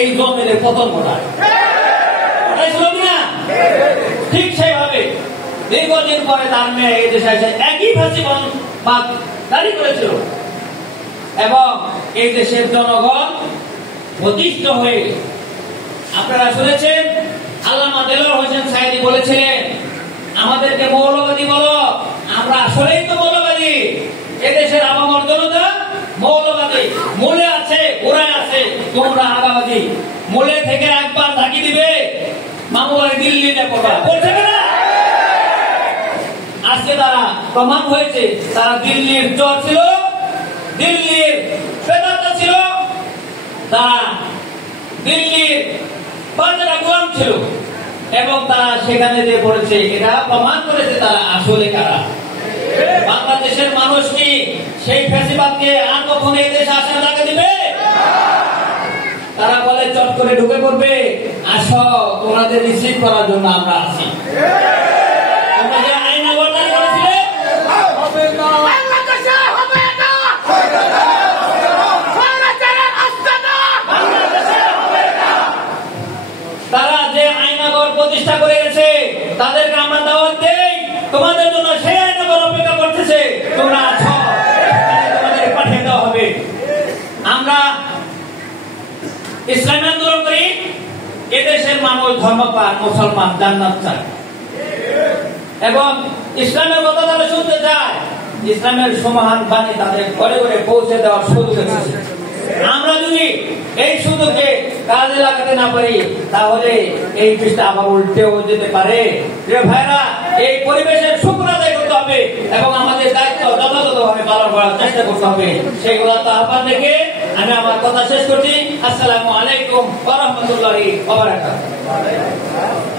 এই জমিনে পতন ঘটায়। ঠিক সেইভাবে দীর্ঘদিন পরে তার মেয়ে এই দেশে এসে একই ফাঁসিবন দাঁড়ি করেছিল এবং এই দেশের জনগণ প্রতিষ্ঠ হয়ে, আপনারা শুনেছেন আল্লামা দেলোয়ার হোসেন সাঈদী বলেছিলেন, আমাদেরকে মৌলবাদী বলো, আমরা আসলেই তো মৌলবাদী। এদেশের আপামর জনতা মৌলবাদী, মূলে আছে, গোড়ায় আছে, তোমরা আগাবাদী। মূলে থেকে একবার ঝাঁকি দিবে, মামুয়ারি দিল্লিতে পড়া বলছে না। আজকে তারা প্রমাণ হয়েছে, তারা দিল্লির চোর ছিল, দিল্লির প্রেতাত্মা ছিল, তারা দিল্লির বাজারা গোলাম ছিল এবং তারা সেখানে যে পড়েছে, এটা প্রমাণ করেছে তারা আসলে কারা। বাংলাদেশের মানুষ কি সেই ফ্যাসিবাদকে আর কখনো এই দেশে আসার জায়গা দিবে? তারা বলে চট করে ঢুকে পড়বে, আসো তোমাদের রিসিভ করার জন্য আমরা আছি। তোমরা যে আইন অবদান করেছিলে, তারা যে আইনগর প্রতিষ্ঠা করে গেছে, তাদেরকে আমরা দাওয়াত দেই, তোমাদের জন্য সেই আইনগর অপেক্ষা করতেছে, তোমরা আছো, তোমাদের পাঠিয়ে দেওয়া হবে। আমরা ইসলামী আন্দোলন করি, এদেশের মানুষ ধর্ম পান, মুসলমান জান্নাত চায় এবং ইসলামের কথা তারা শুনতে চায়। ইসলামের সমাধান বাণী তাদের ঘরে ঘরে পৌঁছে দেওয়ার সুযোগ এসেছে। আমরা যদি এই সুযোগকে কাজে লাগাতে না পারি, তাহলে এই পৃষ্ঠা আবার উল্টেও যেতে পারে। প্রিয় ভাইরা, এই পরিবেশের শুকর আদায় করতে হবে এবং আমাদের দায়িত্ব যথাযথভাবে পালন করার চেষ্টা করতে হবে। সেইগুলো তো আহ্বান রেখে আমি আমার কথা শেষ করছি। আসসালামু আলাইকুম ওয়া রাহমাতুল্লাহি ওয়া বারাকাতুহু।